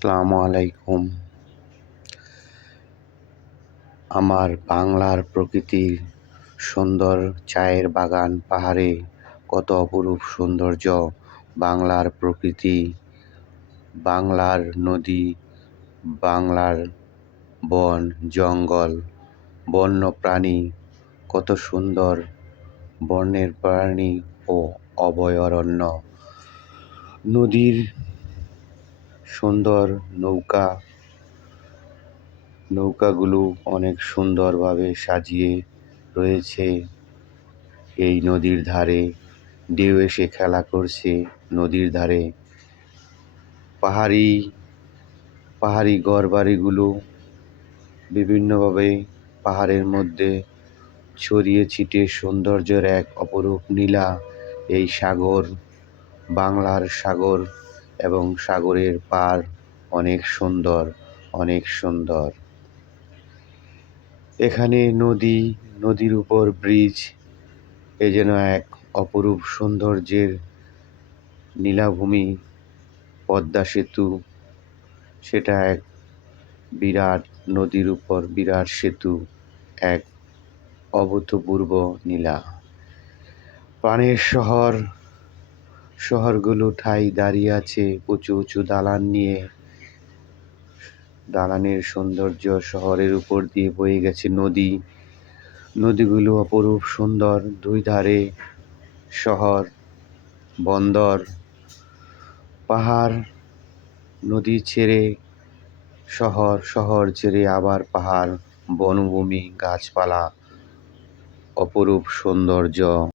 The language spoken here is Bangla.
আসসালামু আলাইকুম। আমার বাংলার প্রকৃতির সুন্দর চায়ের বাগান পাহাড়ে কত অপরূপ সৌন্দর্য বাংলার প্রকৃতি, বাংলার নদী, বাংলার বন, জঙ্গল, বন্য প্রাণী, কত সুন্দর বন্যের প্রাণী ও অভয়ারণ্য। নদীর সুন্দর নৌকা। নৌকাগুলো অনেক সুন্দরভাবে সাজিয়ে রয়েছে। এই নদীর ধারে ঢেউ এসে খেলা করছে নদীর ধারে। পাহাড়ি পাহাড়ি ঘরবাড়িগুলো বিভিন্নভাবে পাহাড়ের মধ্যে ছড়িয়ে ছিটিয়ে সৌন্দর্যের এক অপরূপ নীলা এই সাগর, বাংলার সাগর। এবং সাগরের পার অনেক সুন্দর অনেক সুন্দর। এখানে নদী, নদীর উপর ব্রিজ, এ যেন এক অপরূপ সৌন্দর্যের নীলাভূমি, পদ্মা সেতু। সেটা এক বিরাট নদীর উপর বিরাট সেতু, এক অভূতপূর্ব নীলা। প্রাণের শহর শহরগুলো ঠাই দাঁড়িয়ে আছে উঁচু উঁচু দালান নিয়ে। দালানের সৌন্দর্য শহরের উপর দিয়ে বয়ে গেছে নদী। নদীগুলো অপরূপ সুন্দর, দুই ধারে শহর, বন্দর। পাহাড়, নদী ছেড়ে শহর শহর ছেড়ে আবার পাহাড়, বনভূমি, গাছপালা, অপরূপ সৌন্দর্য।